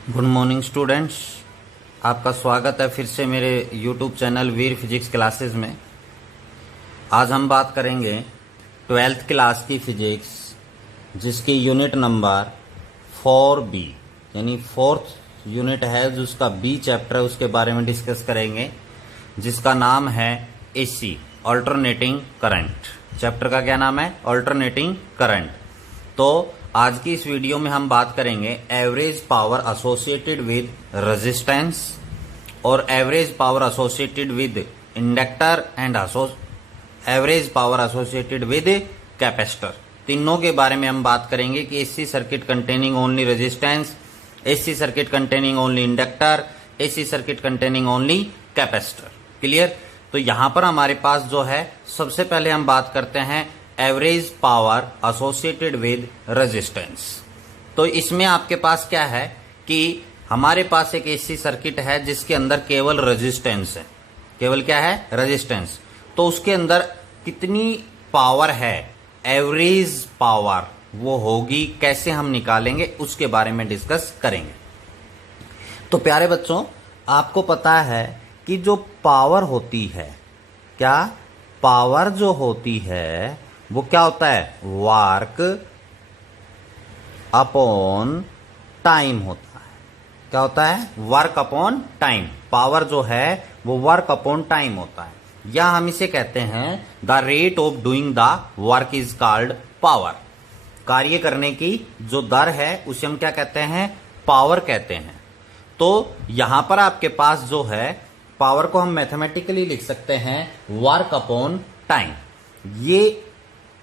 Good morning students. आपका स्वागत है फिर से मेरे यूट्यूब चैनल वीर फिजिक्स क्लासेस में। आज हम बात करेंगे 12th क्लास की फिजिक्स, जिसकी यूनिट नंबर 4B यानी 4th यूनिट है, जो उसका बी चैप्टर है, उसके बारे में डिस्कस करेंगे, जिसका नाम है एसी अल्टरनेटिंग करंट। चैप्टर का क्या नाम है? Alternating current. तो आज की इस वीडियो में हम बात करेंगे average power associated with resistance और average power associated with inductor and average power associated with capacitor. तीनों के बारे में हम बात करेंगे कि AC circuit containing only resistance, AC circuit containing only inductor, AC circuit containing only capacitor. Clear? तो यहां पर हमारे पास जो है, सबसे पहले हम बात करते हैं average power associated with resistance. तो इसमें आपके पास क्या है कि हमारे पास एक एसी सर्किट है जिसके अंदर केवल रेजिस्टेंस है। केवल क्या है? रेजिस्टेंस। तो उसके अंदर कितनी पावर है, एवरेज पावर वो होगी, कैसे हम निकालेंगे, उसके बारे में डिस्कस करेंगे। तो प्यारे बच्चों, आपको पता है कि जो पावर होती है, क्या पावर जो होती है वो क्या होता है? वर्क अपॉन टाइम होता है। क्या होता है? Work upon time. पावर जो है वो वर्क अपॉन टाइम होता है, या हम इसे कहते हैं the rate of doing the work is called power. कार्य करने की जो दर है उसे हम क्या कहते हैं? पावर कहते हैं। तो यहां पर आपके पास जो है, पावर को हम मैथमेटिकली लिख सकते हैं वर्क अपॉन टाइम। ये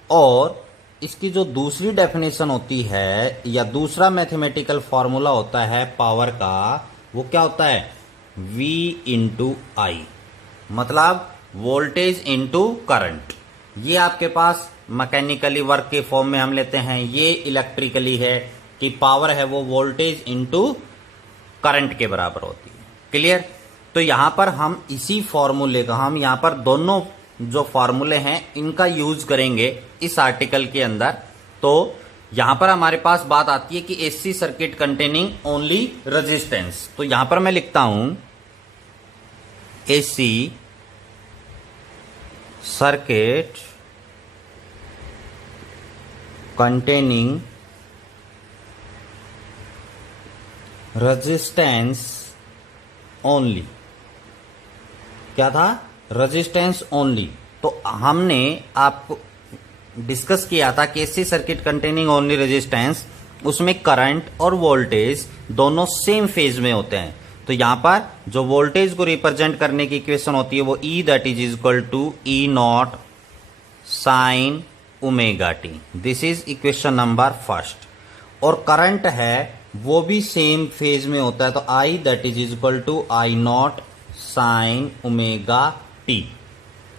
और इसकी जो दूसरी डेफिनेशन होती है या दूसरा मैथमेटिकल फॉर्मूला होता है पावर का, वो क्या होता है? V इंटू आई, मतलब वोल्टेज इंटू करंट। ये आपके पास मैकेनिकली वर्क के फॉर्म में हम लेते हैं, ये इलेक्ट्रिकली है कि पावर है वो वोल्टेज इंटू करंट के बराबर होती है। क्लियर? तो यहां पर हम इसी फॉर्मूले का, हम यहां पर दोनों जो फॉर्मूले हैं इनका यूज करेंगे इस आर्टिकल के अंदर। तो यहां पर हमारे पास बात आती है कि AC circuit containing only resistance. तो यहां पर मैं लिखता हूं AC circuit containing resistance only. क्या था? Resistance only. तो हमने आपको डिस्कस किया था कि AC circuit containing only resistance, उसमें करंट और वोल्टेज दोनों सेम फेज में होते हैं। तो यहां पर जो वोल्टेज को रिप्रेजेंट करने की इक्वेशन होती है वो E that is equal to E not sine omega t. This is equation number first. और करंट है वो भी सेम फेज में होता है, तो I that is equal to I not sine omega t.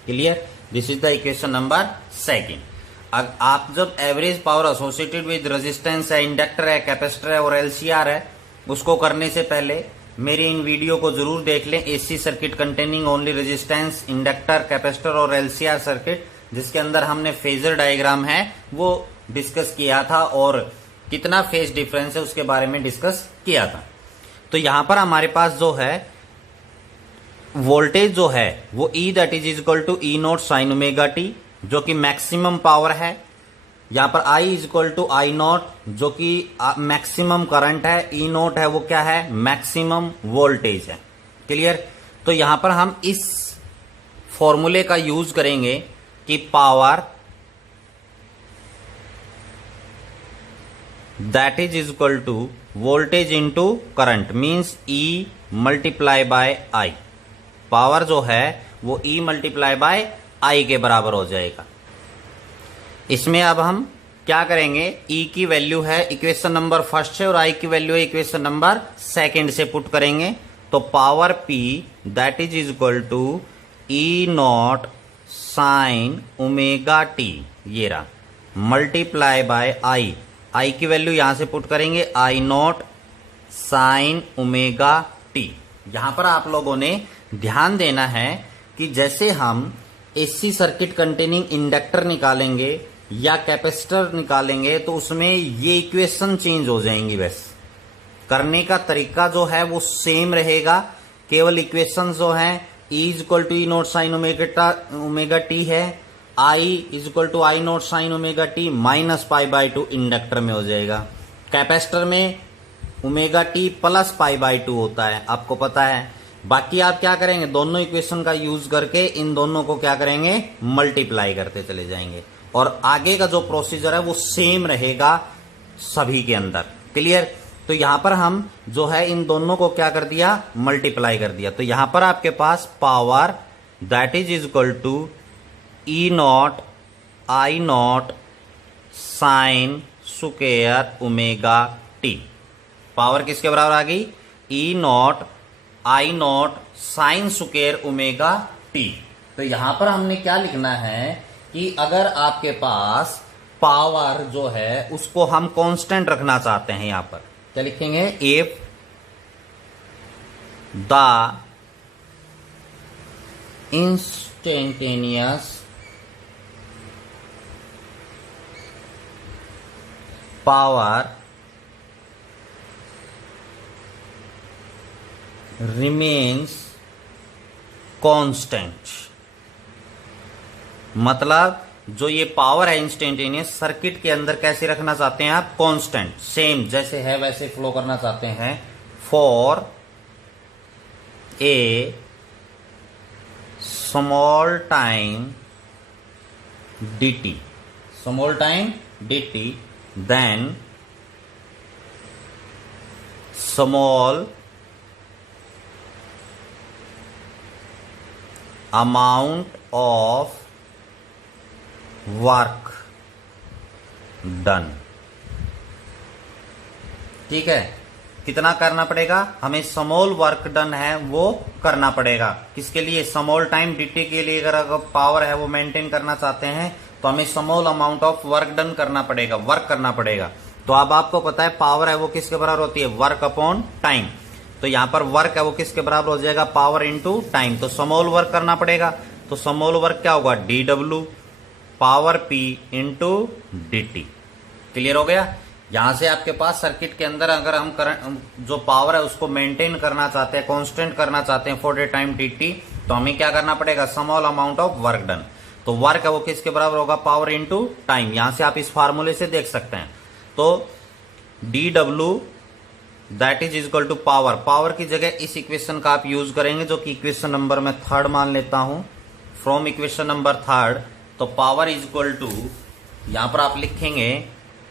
Clear? This is the equation number second. अब आप जब average power associated with resistance है, इंडक्टर है, कैपेसिटर है और एलसीआर है, उसको करने से पहले मेरी इन वीडियो को जरूर देख लें। AC circuit containing only resistance, inductor, capacitor और एलसीआर सर्किट, जिसके अंदर हमने फेजर डायग्राम है वो डिस्कस किया था और कितना फेज डिफरेंस है उसके बारे में डिस्कस किया था। तो यहां पर हमारे पास जो है वोल्टेज जो है वो E that is equal to E not sine omega t, जो कि मैक्सिमम पावर है। यहां पर I is equal to I not, जो कि मैक्सिमम करंट है। E नॉट है वो क्या है? मैक्सिमम वोल्टेज है। क्लियर? तो यहां पर हम इस फॉर्मूले का यूज करेंगे कि power that is equal to voltage into current means E multiply by I। Power जो है वो E मल्टीप्लाई बाय I के बराबर हो जाएगा। इसमें अब हम क्या करेंगे? E की वैल्यू है इक्वेशन नंबर फर्स्ट से और I की वैल्यू है इक्वेशन नंबर सेकंड से पुट करेंगे। तो power P that is equal to E not sine omega t, ये रहा, मल्टीप्लाई बाय I की वैल्यू यहां से पुट करेंगे I not sine omega t. यहां पर आप लोगों ने ध्यान देना है कि जैसे हम एसी सर्किट कंटेनिंग इंडक्टर निकालेंगे या कैपेसिटर निकालेंगे तो उसमें ये इक्वेशन चेंज हो जाएंगी। बस करने का तरीका जो है वो सेम रहेगा, केवल इक्वेशन जो है E equal to E not sine omega t है, I equal to I not sine omega t minus pi by two inductor में हो जाएगा। कैपेसिटर में omega t plus pi by two होता है, आपको पता है। बाकी आप क्या करेंगे, दोनों इक्वेशन का यूज करके इन दोनों को क्या करेंगे, मल्टीप्लाई करते चले जाएंगे, और आगे का जो प्रोसीजर है वो सेम रहेगा सभी के अंदर। क्लियर। तो यहां पर हम जो है इन दोनों को क्या कर दिया, मल्टीप्लाई कर दिया। तो यहां पर आपके पास power that is equal to E not I not sine square omega t. Power किसके बराबर आ गई, E not I not sine square omega t. तो यहां पर हमने क्या लिखना है कि अगर आपके पास पावर जो है उसको हम कांस्टेंट रखना चाहते हैं, यहां पर क्या लिखेंगे, if the instantaneous power remains constant, मतलब जो ये पावर है इंस्टेंटेनियस सर्किट के अंदर कैसे रखना चाहते हैं आप, कांस्टेंट, सेम जैसे है वैसे फ्लो करना चाहते हैं। For a small time dt, small time dt, then small amount of work done। ठीक है, कितना करना पड़ेगा हमें, स्मॉल वर्क डन है वो करना पड़ेगा। किसके लिए, स्मॉल टाइम dt के लिए। अगर पावर है वो मेंटेन करना चाहते हैं तो हमें small amount of work done करना पड़ेगा, वर्क करना पड़ेगा। तो अब आपको पता है पावर है वो किसके बराबर होती है, वर्क अपॉन टाइम। तो यहां पर वर्क है वो किसके बराबर हो जाएगा, पावर इंटू टाइम। तो स्मॉल वर्क करना पड़ेगा, तो स्मॉल वर्क क्या होगा, dw power p into dt। Clear हो गया। यहां से आपके पास सर्किट के अंदर अगर हम करंट जो पावर है उसको मेंटेन करना चाहते हैं, कांस्टेंट करना चाहते हैं फॉर ए टाइम dt, तो हमें क्या करना पड़ेगा, small amount of work done. तो वर्क है वो किसके बराबर होगा, पावर इंटू टाइम। यहां से आप इस फार्मूले से देख सकते हैं। तो dw that is equal to power, power की जगह इस इक्वेशन का आप यूज करेंगे जो कि इक्वेशन नंबर में 3 मान लेता हूं, फ्रॉम इक्वेशन नंबर 3। तो पावर इज इक्वल टू, यहां पर आप लिखेंगे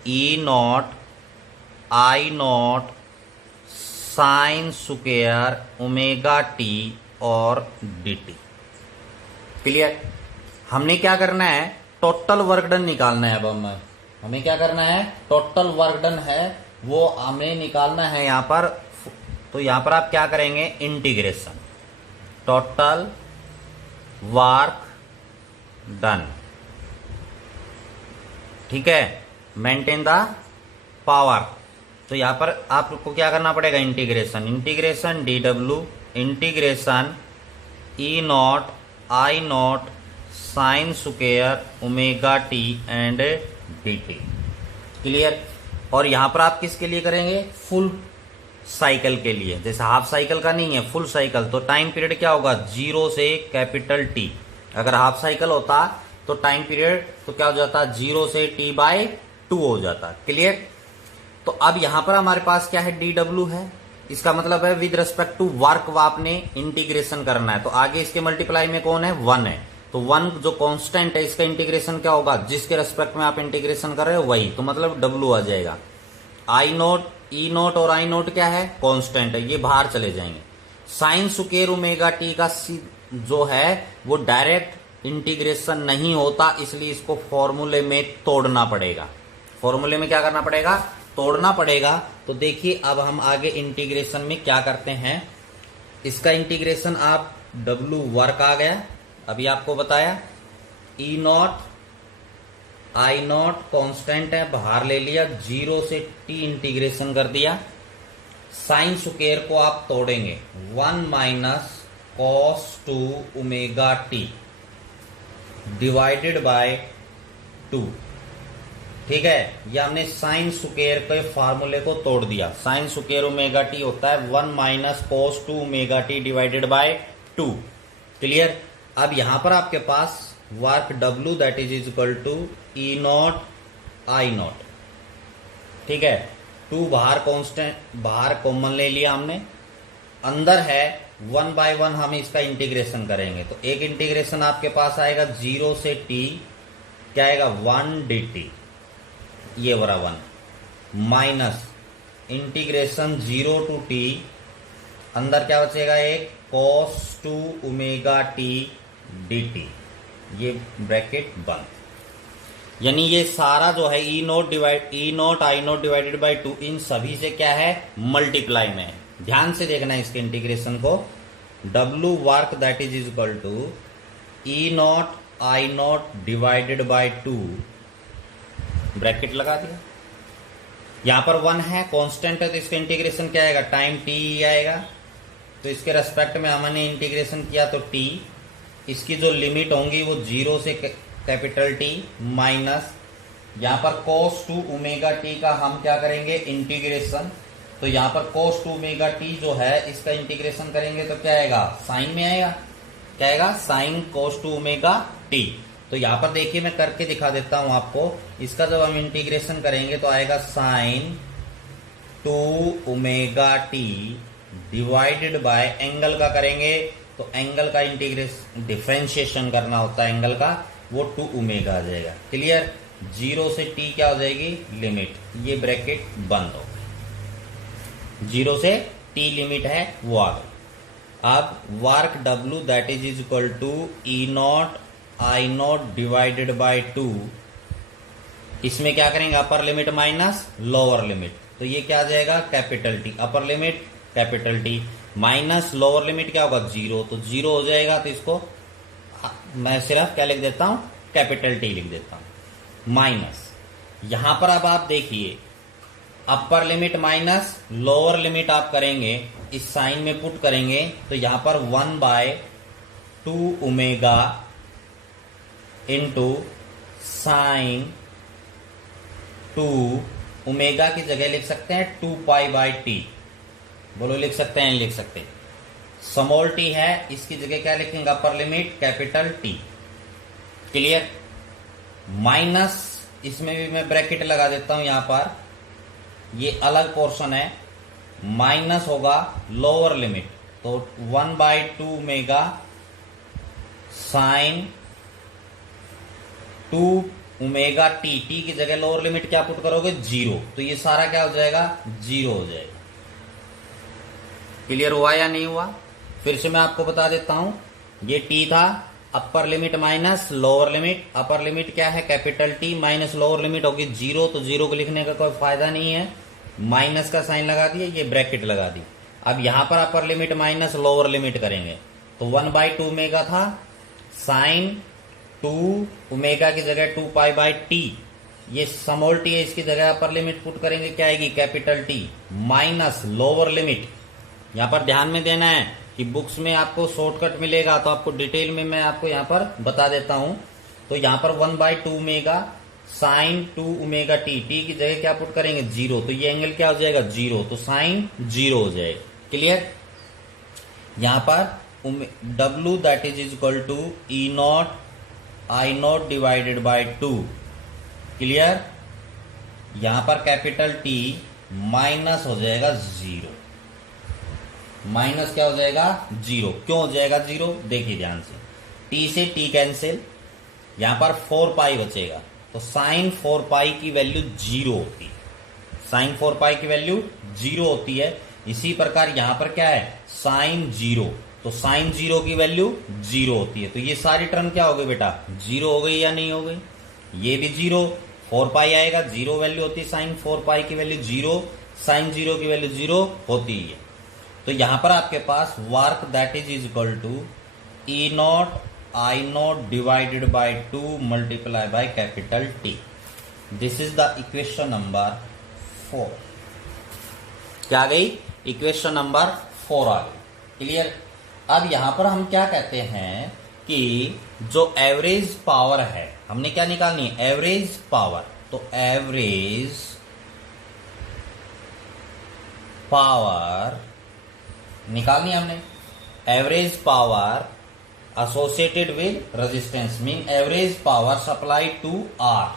E not I not sine square omega t और dt। क्लियर। हमने क्या करना है, टोटल वर्क डन निकालना है। अब हमें क्या करना है, टोटल वर्क डन है वो हमें निकालना है यहां पर। तो यहां पर आप क्या करेंगे, इंटीग्रेशन टोटल वर्क डन, ठीक है, मेंटेन द पावर। तो यहां पर आपको क्या करना पड़ेगा, integration, integration dw integration E not I not sine square omega t and dt। Clear. और यहां पर आप किसके लिए करेंगे, फुल साइकिल के लिए, जैसे हाफ साइकिल का नहीं है, फुल साइकिल। तो टाइम पीरियड क्या होगा, 0 से कैपिटल T। अगर हाफ साइकिल होता तो टाइम पीरियड तो क्या हो जाता, 0 से T/2 हो जाता। क्लियर। तो अब यहां पर हमारे पास क्या है, dw है, इसका मतलब है विद रिस्पेक्ट टू वर्क आपने इंटीग्रेशन करना है। तो आगे इसके मल्टीप्लाई में कौन है, 1 है। तो 1 जो कांस्टेंट है इसका इंटीग्रेशन क्या होगा, जिसके रेस्पेक्ट में आप इंटीग्रेशन कर रहे हो वही, तो मतलब W आ जाएगा। आई नोट ई नोट और आई नोट क्या है, कांस्टेंट है, ये बाहर चले जाएंगे। साइन स्क्वायर ओमेगा टी का जो है वो डायरेक्ट इंटीग्रेशन नहीं होता, इसलिए इसको फॉर्मूले में तोड़ना पड़ेगा। फॉर्मूले में क्या करना पड़ेगा, तोड़ना पड़ेगा। तो देखिए अब हम आगे इंटीग्रेशन में क्या करते हैं, इसका इंटीग्रेशन आप W वर्क आ गया, अभी आपको बताया। ई नॉट आई नॉट कॉन्स्टेंट है, बाहर ले लिया, 0 से T इंटीग्रेशन कर दिया। साइन स्क्वायर को आप तोड़ेंगे, 1 minus cos 2 omega t divided by 2। ठीक है, ये हमने साइन स्क्वायर के फार्मूले को तोड़ दिया। साइन स्क्वायर ओमेगा टी होता है 1 minus cos 2 omega t divided by 2। Clear. अब यहां पर आपके पास work W that is equal to E not I nought. ठीक है, 2 बाहर कांस्टेंट, बाहर कॉमन ले लिया हमने, अंदर है 1 बाय 1 हम इसका इंटीग्रेशन करेंगे। तो एक इंटीग्रेशन आपके पास आएगा 0 से t, क्या आएगा 1 dt, ये बरा 1 माइनस इंटीग्रेशन 0 टू t, अंदर क्या बचेगा एक cos 2 ओमेगा t dt, ये ब्रैकेट बंद। यानी ये सारा जो है E nought I nought divided by 2 इन सभी से क्या है मल्टीप्लाई में है। ध्यान से देखना है इसके इंटीग्रेशन को। W work that is equal to E not I not divided by 2, bracket लगा दिया। यहां पर 1 है, कांस्टेंट है, तो इसका इंटीग्रेशन क्या आएगा टाइम t आएगा। तो इसके रेस्पेक्ट में हमने इंटीग्रेशन किया तो t, इसकी जो लिमिट होंगी वो 0 से कैपिटल T माइनस यहां पर cos 2 ओमेगा t का हम क्या करेंगे इंटीग्रेशन। तो यहां पर cos 2 ओमेगा t जो है इसका इंटीग्रेशन करेंगे तो क्या आएगा साइन में आएगा, क्या आएगा साइन cos 2 ओमेगा t। तो यहां पर देखिए मैं करके दिखा देता हूं आपको। इसका जब हम इंटीग्रेशन करेंगे तो आएगा sine 2 omega t divided by angle का करेंगे तो एंगल का इंटीग्रेशन डिफरेंशिएशन करना होता है एंगल का, वो 2 ओमेगा आ जाएगा। क्लियर। 0 से t क्या हो जाएगी लिमिट, ये ब्रैकेट बंद हो गई। 0 से t लिमिट है वो आ गई। अब work W that is equal to E not I not divided by 2, इसमें क्या करेंगे upper limit minus lower limit, तो ये क्या आ जाएगा capital T, upper limit capital T minus lower limit क्या होगा 0, तो 0 हो जाएगा। तो इसको मैं सिर्फ क्या लिख देता हूं कैपिटल T लिख देता हूं माइनस। यहां पर अब आप देखिए अपर लिमिट माइनस लोअर लिमिट आप करेंगे, इस साइन में पुट करेंगे तो यहां पर 1 by 2 omega into sine 2 omega की जगह लिख सकते हैं 2 पाई बाय टी। बोलो लिख सकते हैं, लिख सकते हैं। स्मॉल टी है, इसकी जगह क्या लिखेंगे अपर limit capital T. Clear. Minus इसमें भी मैं ब्रैकेट लगा देता हूं यहां पर, ये अलग पोर्शन है, माइनस होगा लोअर लिमिट तो 1 by 2 omega sine 2 omega t, t की जगह लोअर लिमिट क्या पुट करोगे 0, तो ये सारा क्या हो जाएगा 0 हो जाएगा। क्लियर हुआ या नहीं हुआ। फिर से मैं आपको बता देता हूं, ये टी था, अपर limit minus lower limit, upper limit क्या है capital T minus lower limit होगी 0, तो 0 को लिखने का कोई फायदा नहीं है, माइनस का साइन लगा दिए, ये ब्रैकेट लगा दी। अब यहां पर अपर लिमिट माइनस लोअर लिमिट करेंगे तो 1 बाय 2 ओमेगा था, साइन 2 ओमेगा की जगह 2 पाई बाय टी, ये स्मॉल टी है, इसकी जगह अपर लिमिट पुट करेंगे क्या आएगी capital T minus lower limit. यहां पर ध्यान में देना है कि बुक्स में आपको शॉर्टकट मिलेगा, तो आपको डिटेल में मैं आपको यहां पर बता देता हूं। तो यहां पर 1 by 2 omega sine 2 omega t, t की जगह क्या पुट करेंगे 0, तो ये एंगल क्या हो जाएगा 0, तो साइन 0 हो जाएगा। क्लियर। यहां पर W that is equal to E not I not divided by 2। Clear. यहां पर कैपिटल T माइनस हो जाएगा 0, माइनस क्या हो जाएगा 0। क्यों हो जाएगा 0 देखिए ध्यान से, T से T कैंसिल, यहां पर 4 पाई बचेगा, तो साइन 4 पाई की वैल्यू 0 होती है, साइन 4 पाई की वैल्यू 0 होती है। इसी प्रकार यहां पर क्या है साइन 0, तो साइन 0 की वैल्यू 0 होती है। तो ये सारी टर्म क्या हो गई बेटा 0 हो गई या नहीं हो गई, ये भी 0, 4 पाई आएगा 0 वैल्यू होती है, साइन 4 पाई की वैल्यू 0, साइन 0 की वैल्यू 0 होती है। तो यहां पर आपके पास work that is equal to E not I not divided by 2 multiply by capital T. This is the equation number 4। क्या आ गई इक्वेशन नंबर 4 आ गई। क्लियर। अब यहां पर हम क्या कहते हैं कि जो एवरेज पावर है हमने क्या निकालनी है एवरेज पावर। तो एवरेज पावर निकालनी हमने, average power associated with resistance mean average power supplied to R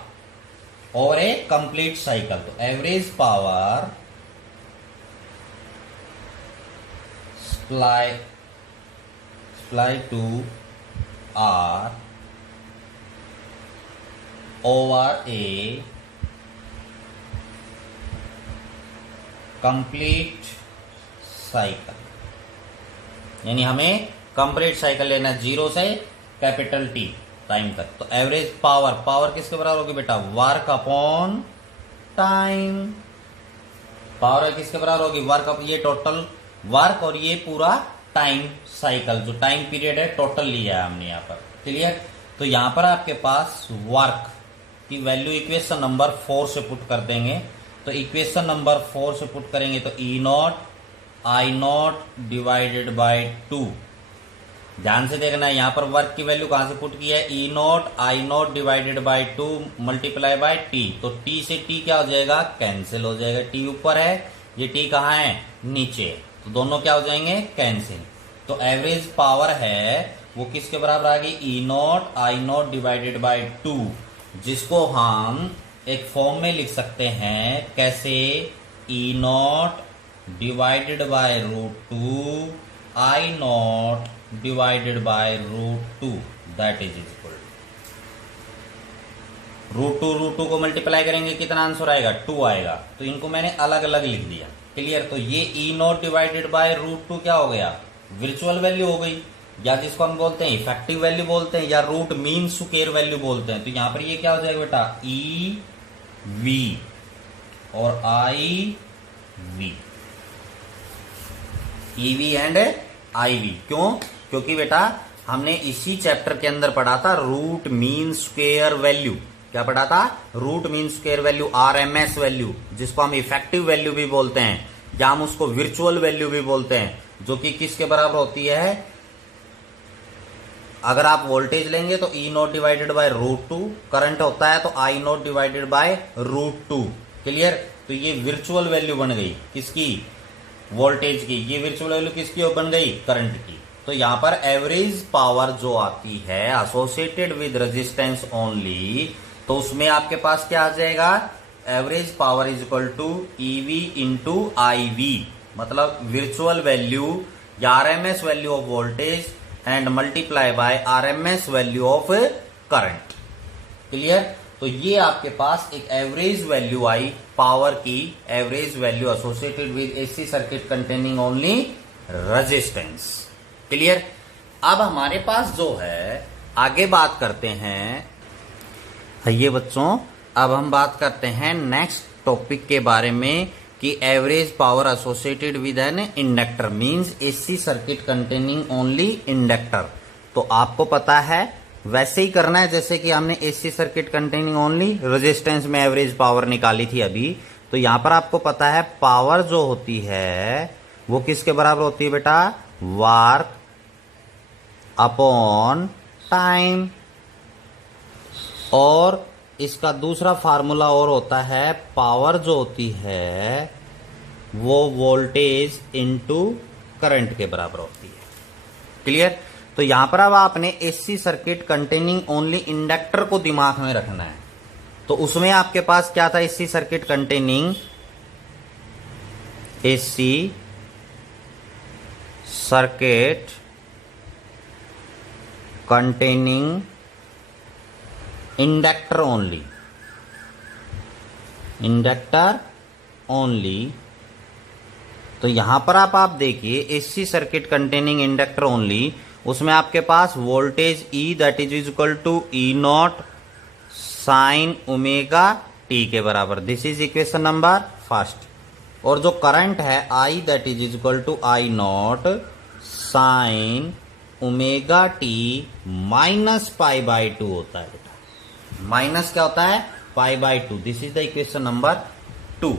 over a complete cycle. तो average power supply to R over a complete cycle, यानी हमें कंप्लीट साइकिल लेना जीरो से capital T time तक। तो average power किसके बराबर होगी बेटा, वर्क अपॉन टाइम। पावर किसके बराबर होगी, वर्क अप, ये टोटल वर्क और ये पूरा टाइम साइकिल, जो टाइम पीरियड है टोटल लिया है हमने यहाँ पर। क्लियर। तो यहां पर आपके पास वर्क की वैल्यू इक्वेशन नंबर 4 से पुट कर देंगे। तो इक्वेशन नंबर 4 से पुट करेंगे तो E not I not divided by 2। ध्यान से देखना है, यहां पर वर्क की वैल्यू कहां से पुट की है, E not I not divided by 2 multiply by T. तो टी से टी क्या हो जाएगा, कैंसिल हो जाएगा। टी ऊपर है, ये टी कहां है, नीचे, तो दोनों क्या हो जाएंगे, कैंसिल। तो एवरेज पावर है वो किसके बराबर आ गई, E not I not divided by 2, जिसको हम एक फॉर्म में लिख सकते हैं कैसे, E nought divided by √2 I not divided by √2 that is equal √2 को मल्टीप्लाई करेंगे कितना आंसर आएगा, 2 आएगा। तो इनको मैंने अलग अलग लिख दिया। क्लियर। तो ये ई नॉट डिवाइडेड बाय √2 क्या हो गया, विर्चुअल वैल्यू हो गई, या जिसको हम बोलते हैं इफेक्टिव वैल्यू बोलते हैं, या रूट मीन स्क्वायर वैल्यू बोलते हैं। तो यहां पर ये क्या हो जाएगा बेटा, ई वी और I V, E V and I V. क्यों, क्योंकि बेटा हमने इसी चैप्टर के अंदर पढ़ा था रूट मीन स्क्वायर वैल्यू। क्या पढ़ा था, root mean square value, RMS value, जिसको हम इफेक्टिव वैल्यू भी बोलते हैं, या हम उसको विर्चुअल वैल्यू भी बोलते हैं, जो कि किसके बराबर होती है, अगर आप वोल्टेज लेंगे तो E nought divided by √2, current होता है तो आई नॉट डिवाइडेड बाय √2। क्लियर। तो ये विर्चुअल वैल्यू बन गई किसकी, वोल्टेज की। ये विर्चुअल वैल्यू किसकी बन गई, करंट की। तो यहां पर एवरेज पावर जो आती है एसोसिएटेड विद रेजिस्टेंस ओनली, तो उसमें आपके पास क्या आ जाएगा, average power is equal to EV into I V, मतलब विर्चुअल वैल्यू या RMS value of voltage and multiply by RMS value of current. Clear. तो ये आपके पास एक एवरेज वैल्यू आई पावर की, average value associated with AC circuit containing only resistance. Clear. अब हमारे पास जो है आगे बात करते हैं, ये बच्चों अब हम बात करते हैं नेक्स्ट टॉपिक के बारे में कि average power associated with an inductor means AC circuit containing only inductor. तो आपको पता है वैसे ही करना है जैसे कि हमने AC circuit containing only resistance में एवरेज पावर निकाली थी अभी। तो यहां पर आपको पता है पावर जो होती है वो किसके बराबर होती है बेटा, वर्क अपॉन टाइम। और इसका दूसरा फार्मूला और होता है, पावर जो होती है वो वोल्टेज इनटू करंट के बराबर होती है। क्लियर। तो यहां पर अब आपने AC circuit containing only inductor को दिमाग में रखना है। तो उसमें आपके पास क्या था, AC circuit containing, AC circuit containing inductor only, inductor only. तो यहां पर आप देखिए AC circuit containing inductor only, उसमें आपके पास voltage E that is equal to E not sine omega t के बराबर, this is equation number first. और जो करंट है I that is equal to I not sine omega t minus pi by 2 होता है बेटा। माइनस क्या होता है, पाई by 2। This is the equation number 2।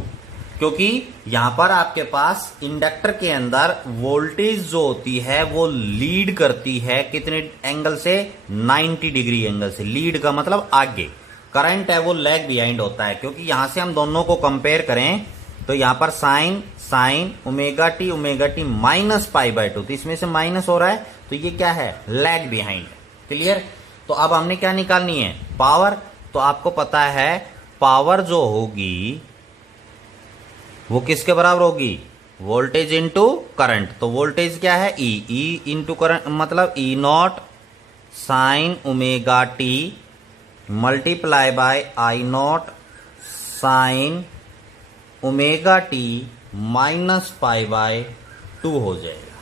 क्योंकि यहां पर आपके पास इंडक्टर के अंदर वोल्टेज जो होती है वो लीड करती है कितने एंगल से, 90 डिग्री एंगल से। लीड का मतलब आगे। करंट है वो लैग बिहाइंड होता है, क्योंकि यहां से हम दोनों को कंपेयर करें तो यहां पर sign omega t minus pi by 2, तो इसमें से माइनस हो रहा है, तो ये क्या है, लैग बिहाइंड। क्लियर। तो अब हमने क्या निकालनी है, पावर। तो आपको पता है पावर जो होगी वो किसके बराबर होगी, वोल्टेज इंटू करंट। तो वोल्टेज क्या है, ई इंटू करंट, मतलब E not sine omega t multiply by I not sine omega t minus pi by 2 हो जाएगा।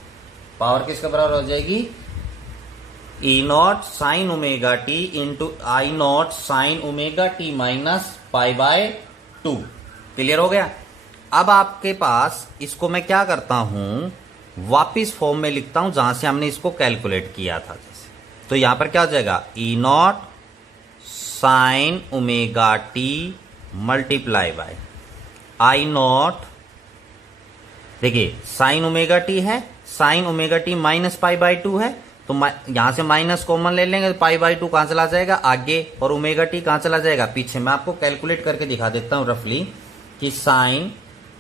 पावर किसके बराबर हो जाएगी, E not sine omega t into I not sine omega t minus pi by 2। Clear हो गया। अब आपके पास इसको मैं क्या करता हूं, वापिस फॉर्म में लिखता हूं जहां से हमने इसको कैलकुलेट किया था। जैसे तो यहां पर क्या हो जाएगा, E not sine omega t multiply by I nought, देखिए साइन ओमेगा टी है, sine omega t minus pi by 2 है, तो यहां से माइनस कॉमन ले लेंगे, तो पाई बाय 2 कहां चला जाएगा, आगे, और ओमेगा टी कहां चला जाएगा, पीछे। मैं आपको कैलकुलेट करके दिखा देता हूं रफली कि साइन,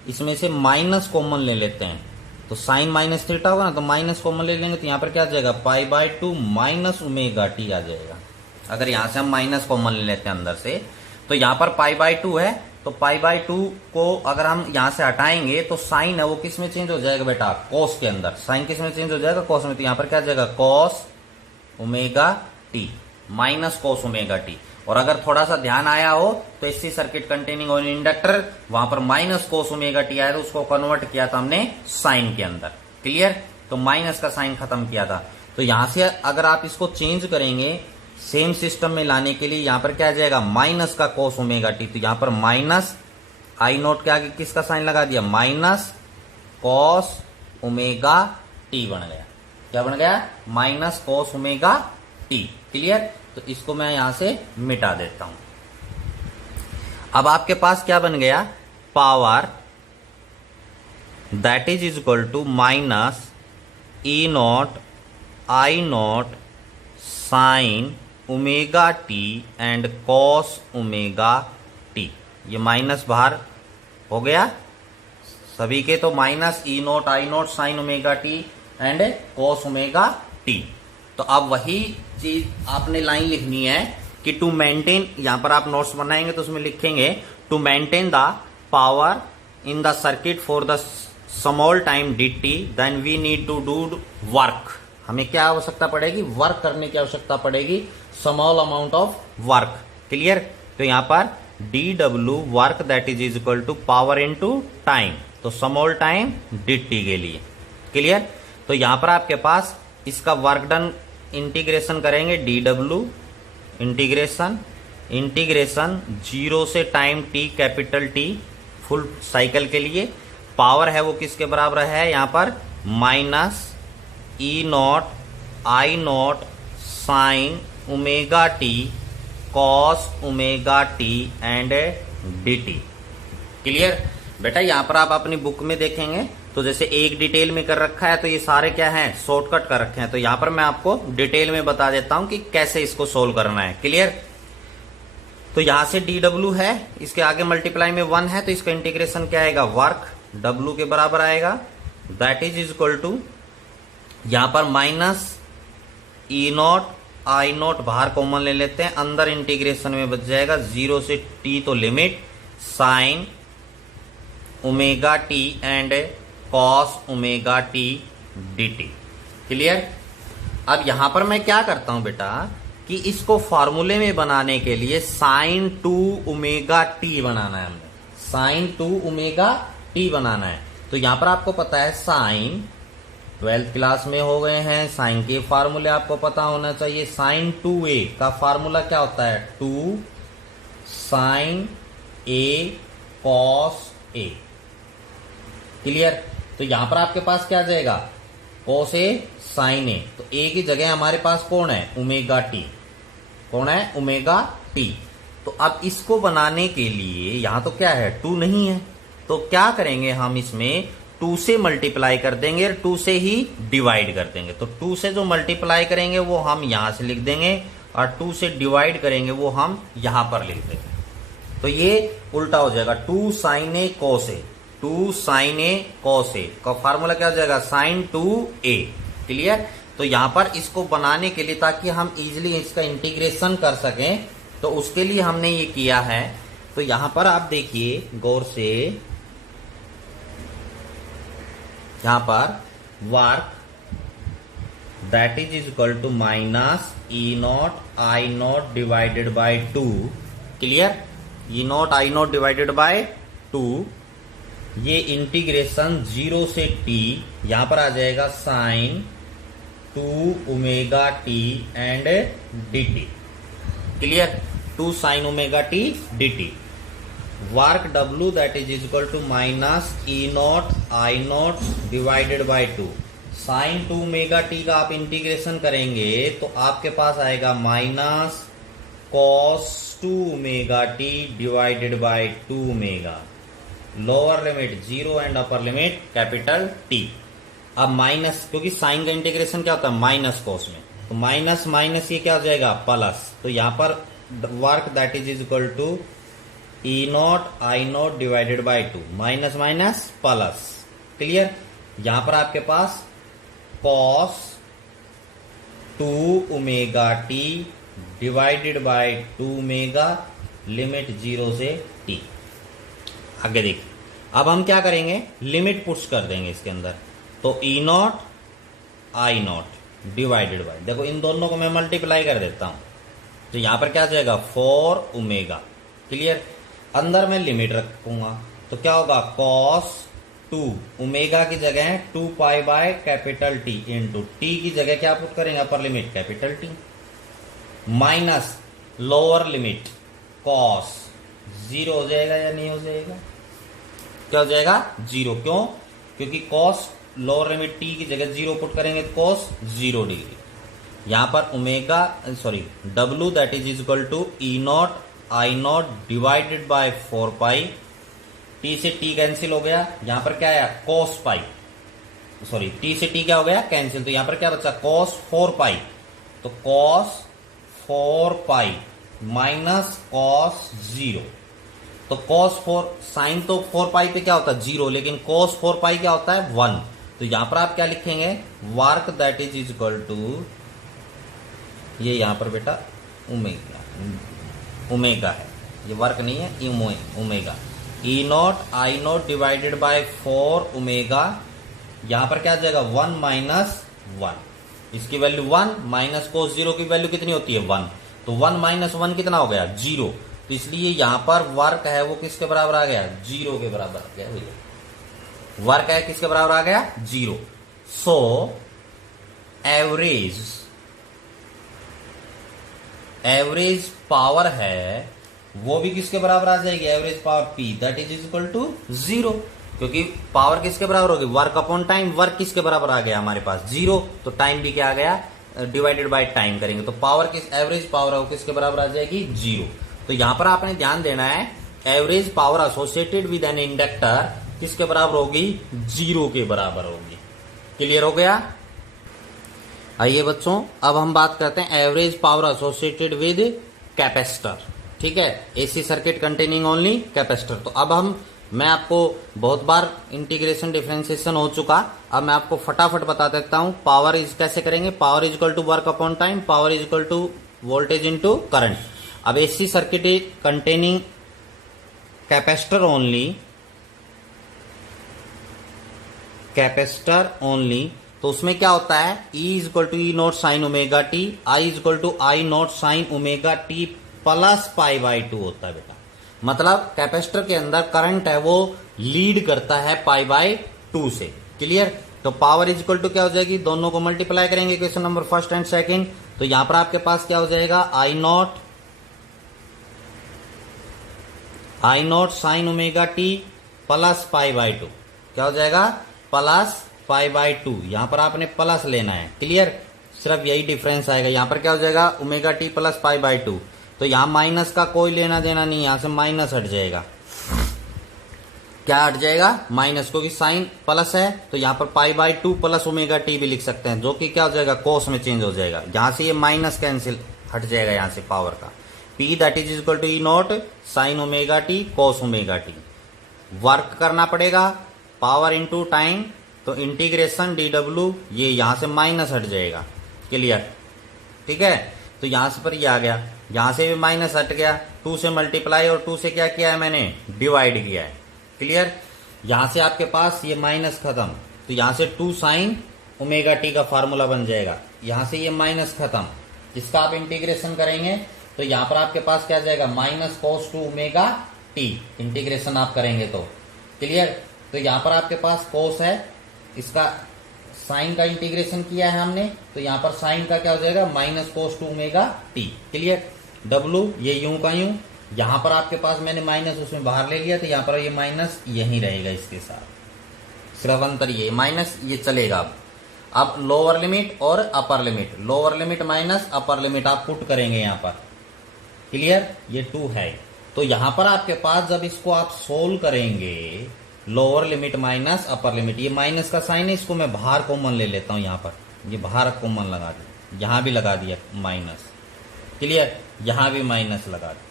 इसमें से माइनस कॉमन ले लेते हैं, तो साइन माइनस थीटा होगा ना, तो माइनस कॉमन ले लेंगे, तो यहां पर क्या आ जाएगा, pi by 2 minus omega t आ जाएगा। अगर यहां से हम माइनस कॉमन ले लेते हैं अंदर से, तो यहां पर पाई बाय 2 है, तो पाई बाय 2 को अगर हम यहां से हटाएंगे तो साइन है वो किस में चेंज हो जाएगा बेटा, कॉस के अंदर। साइन किस में चेंज हो जाएगा, कॉस में। तो यहां पर क्या आ जाएगा, cos omega t minus cos omega t. और अगर थोड़ा सा ध्यान आया हो तो AC circuit containing on inductor, वहां पर माइनस कोस ओमेगा टी आया, तो उसको कन्वर्ट किया था हमने साइन के अंदर। क्लियर। तो माइनस का साइन खत्म किया था। तो यहां से अगर आप इसको चेंज करेंगे सेम सिस्टम में लाने के लिए, यहां पर क्या आ जाएगा, माइनस का कोस ओमेगा टी, तो यहां पर माइनस आई नोट के आगे किसका साइन लगा दिया, माइनस कॉस ओमेगा टी बन गया। क्या बन गया, minus cos omega t. Clear. तो इसको मैं यहां से मिटा देता हूं। अब आपके पास क्या बन गया, power that is equal to minus E not I not sine omega t and cos omega t. ये माइनस बाहर हो गया सभी के, तो minus E not I not sine omega t and cos omega t. तो अब वही चीज आपने लाइन लिखनी है कि टू मेंटेन, यहां पर आप नोट्स बनाएंगे तो उसमें लिखेंगे to maintain the power in the circuit for the small time dt, then we need to do work. हमें क्या आवश्यकता पड़ेगी, वर्क करने की आवश्यकता पड़ेगी, small amount of work. Clear. तो यहां पर dw work that is equal to power into time, तो स्मॉल टाइम dt के लिए। क्लियर। तो यहां पर आपके पास इसका वर्क डन इंटीग्रेशन करेंगे, dw इंटीग्रेशन 0 से time t capital T full cycle के लिए। पावर है वो किसके बराबर है, यहां पर minus E not I not sine omega t cos omega t and dt। Clear. बेटा यहां पर आप अपनी बुक में देखेंगे तो जैसे एक डिटेल में कर रखा है, तो ये सारे क्या हैं, शॉर्टकट कर रखे हैं। तो यहां पर मैं आपको डिटेल में बता देता हूं कि कैसे इसको सोल्व करना है। क्लियर। तो यहां से dw है, इसके आगे मल्टीप्लाई में 1 है, तो इसका इंटीग्रेशन क्या आएगा, वर्क w के बराबर आएगा, दैट इज इक्वल टू यहां पर minus E not I not बाहर कॉमन ले लेते हैं, अंदर इंटीग्रेशन में बच जाएगा 0 से t, तो limit sign omega t and cos omega t dt। Clear. अब यहां पर मैं क्या करता हूं बेटा कि इसको फॉर्मूले में बनाने के लिए साइन 2 ओमेगा टी बनाना है, हमने साइन 2 ओमेगा टी बनाना है। तो यहां पर आपको पता है साइन, 12th क्लास में हो गए हैं, साइन के फार्मूले आपको पता होना चाहिए। साइन 2a का फार्मूला क्या होता है, 2 sine a cos a। Clear. तो यहां पर आपके पास क्या आ जाएगा, कॉस a साइन a, तो a की जगह हमारे पास कौन है, ओमेगा टी। कौन है, ओमेगा टी। तो अब इसको बनाने के लिए यहां तो क्या है, 2 नहीं है, तो क्या करेंगे हम, इसमें 2 से मल्टीप्लाई कर देंगे और 2 से ही डिवाइड कर देंगे। तो 2 से जो मल्टीप्लाई करेंगे वो हम यहां से लिख देंगे और 2 से डिवाइड करेंगे वो हम यहां पर लिख देंगे। तो ये उल्टा हो जाएगा 2 sin a cos a, 2 sin a cos a का फार्मूला क्या हो जाएगा sin 2a। क्लियर। तो यहां पर इसको बनाने के लिए ताकि हम इजीली इसका इंटीग्रेशन कर सकें तो उसके लिए हमने ये किया है। तो यहां पर आप देखिए गौर से, यहां पर work that is equal to minus E not I not divided by 2। Clear. E not I not divided by 2, ये इंटीग्रेशन 0 से t, यहां पर आ जाएगा sine 2 omega t and dt। Clear. 2 sin omega t dt। Work W that is equal to minus E not I not divided by 2। Sine 2 omega t का आप integration करेंगे तो आपके पास आएगा minus cos 2 omega t divided by 2 omega. Lower limit 0 and upper limit capital T। अब minus, क्योंकि sine का इंटीग्रेशन क्या होता है माइनस कॉस में, तो माइनस माइनस ये क्या हो जाएगा प्लस। तो यहां पर work that is equal to E not I not divided by 2, minus minus plus. Clear. यहां पर आपके पास cos 2 omega t divided by 2 omega, limit 0 से t। आगे देखिए, अब हम क्या करेंगे, लिमिट पुट्स कर देंगे इसके अंदर। तो E not I not divided by, देखो इन दोनों को मैं मल्टीप्लाई कर देता हूं तो यहां पर क्या आ जाएगा 4 ओमेगा। क्लियर। अंदर मैं लिमिट रखूंगा तो क्या होगा कॉस 2 ओमेगा की जगह 2 pi by capital T into T की जगह क्या पुट करेंगे upper limit capital T, minus lower limit cos 0 हो जाएगा या नहीं हो जाएगा, क्या हो जाएगा 0। क्यों, क्योंकि कॉस लोअर लिमिट टी की जगह 0 पुट करेंगे तो कॉस 0 डिग्री। यहां पर omega W that is equal to E not I not divided by 4 pi, t से टी कैंसिल हो गया, यहां पर क्या आया कॉस पाई, टी से टी क्या हो गया कैंसिल, तो यहां पर क्या बचा कॉस 4 पाई, तो कॉस 4 पाई माइनस कॉस 0। तो कॉस 4 साइन तो 4 पाई पे क्या होता है 0, लेकिन कॉस 4 पाई क्या होता है 1। तो यहां पर आप क्या लिखेंगे work that is equal to, ये यहां पर बेटा ओमेगा है, ये वर्क नहीं है omega, E not I not divided by 4 omega, यहां पर क्या आ जाएगा 1 माइनस 1, इसकी वैल्यू 1 माइनस कोस 0 की वैल्यू कितनी होती है 1, तो 1 माइनस 1 कितना हो गया 0। तो इसलिए यहां पर वर्क है वो किसके बराबर आ गया 0 के बराबर आ गया भैया, वर्क है किसके बराबर आ गया 0। सो एवरेज पावर है वो भी किसके बराबर आ जाएगी, average power P that is equal to 0, क्योंकि पावर किसके बराबर होगी वर्क अपॉन टाइम, वर्क किसके बराबर आ गया हमारे पास 0, तो टाइम भी क्या आ गया डिवाइडेड बाय टाइम करेंगे तो पावर किस एवरेज पावर है वो किसके बराबर आ जाएगी 0। तो यहां पर आपने ध्यान देना है average power associated with an inductor किसके बराबर होगी 0 के बराबर होगी। क्लियर हो गया। आइए बच्चों अब हम बात करते हैं average power associated with capacitor. ठीक है, AC circuit containing only capacitor. तो अब मैं आपको बहुत बार इंटीग्रेशन डिफरेंशिएशन हो चुका, अब मैं आपको फटाफट बता देता हूं पावर इज कैसे करेंगे। Power is equal to work upon time, power is equal to voltage into current. अब AC circuit containing capacitor only, तो उसमें क्या होता है E is equal to E not sine omega t, I is equal to I not sine omega t plus pi by 2 होता है बेटा। मतलब कैपेसिटर के अंदर करंट है वो लीड करता है पाई बाई 2 से। क्लियर। तो पावर इज इक्वल टू क्या हो जाएगी, दोनों को मल्टीप्लाई करेंगे question number first and second, तो यहां पर आपके पास क्या हो जाएगा I not sine omega t plus pi by 2, क्या हो जाएगा प्लस पाई बाई 2, यहां पर आपने प्लस लेना है। क्लियर। सिर्फ यही डिफरेंस आएगा, यहां पर क्या हो जाएगा omega t plus pi by 2, तो यहां माइनस का कोई लेना देना नहीं, यहां से माइनस हट जाएगा। क्या हट जाएगा माइनस, क्योंकि साइन प्लस है तो यहां पर पाई बाई 2 प्लस ओमेगा टी भी लिख सकते हैं, जो कि क्या हो जाएगा कोस में चेंज हो जाएगा। यहां से ये माइनस कैंसिल हट जाएगा यहां से पावर का। P that is equal to E not sine omega t cos omega t. Work करना पड़ेगा पावर इंटू टाइम, तो इंटीग्रेशन dw, ये यहां से माइनस हट जाएगा। क्लियर? ठीक है, तो यहां से पर ये आ गया, यहां से भी माइनस हट गया, 2 से मल्टीप्लाई और 2 से क्या किया है मैंने, डिवाइड किया है। क्लियर? यहां से आपके पास ये माइनस खत्म, तो यहां से 2 साइन ओमेगा टी का फार्मूला बन जाएगा। यहां से ये माइनस खत्म, इसका आप इंटीग्रेशन करेंगे तो यहां पर आपके पास क्या जाएगा, minus cos 2 omega T. Integration आप करेंगे तो क्लियर? तो यहां पर आपके पास कॉस है, इसका साइन का इंटीग्रेशन किया है हमने, तो यहां पर साइन का क्या हो जाएगा, minus cos 2 omega t. Clear? W ये यूं का यूं, यहां पर आपके पास मैंने माइनस उसमें बाहर ले लिया, तो यहां पर ये माइनस यहीं रहेगा इसके साथ, सिर्फ अंतर ये माइनस ये चलेगा। अब लोअर लिमिट और upper limit, lower limit minus upper limit आप पुट करेंगे यहां पर। क्लियर? ये 2 है, तो यहां पर आपके पास जब इसको आप सोल्व करेंगे, lower limit minus upper limit, ये माइनस का साइन है, इसको मैं बाहर कॉमन ले लेता हूं, यहां पर ये बाहर कॉमन लगा दिया, यहां भी लगा दिया माइनस। क्लियर? यहां भी माइनस लगा दिया,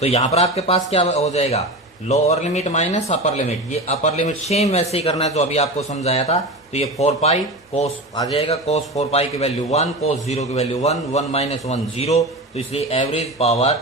तो यहां पर आपके पास क्या हो जाएगा, lower limit minus upper limit. ये अपर लिमिट सेम वैसे ही करना है जो अभी आपको समझाया था, तो ये 4 पाई कोस आ जाएगा, कोस 4 पाई की वैल्यू 1, कोस 0 की वैल्यू 1, 1 माइनस 1 0, तो इसलिए एवरेज पावर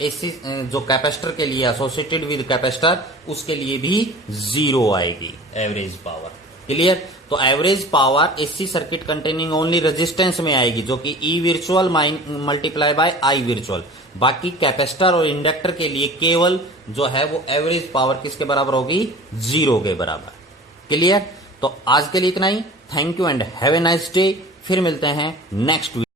एसी जो कैपेसिटर के लिए एसोसिएटेड विद कैपेसिटर, उसके लिए भी 0 आएगी एवरेज पावर। क्लियर? तो average power AC circuit containing only resistance में आएगी, जो कि E virtual multiply by I virtual. बाकी कैपेसिटर और इंडक्टर के लिए केवल जो है वो एवरेज पावर किसके बराबर होगी, 0 के बराबर। क्लियर? तो आज के लिए इतना ही। Thank you and have a nice day. फिर मिलते हैं नेक्स्ट वीडियो।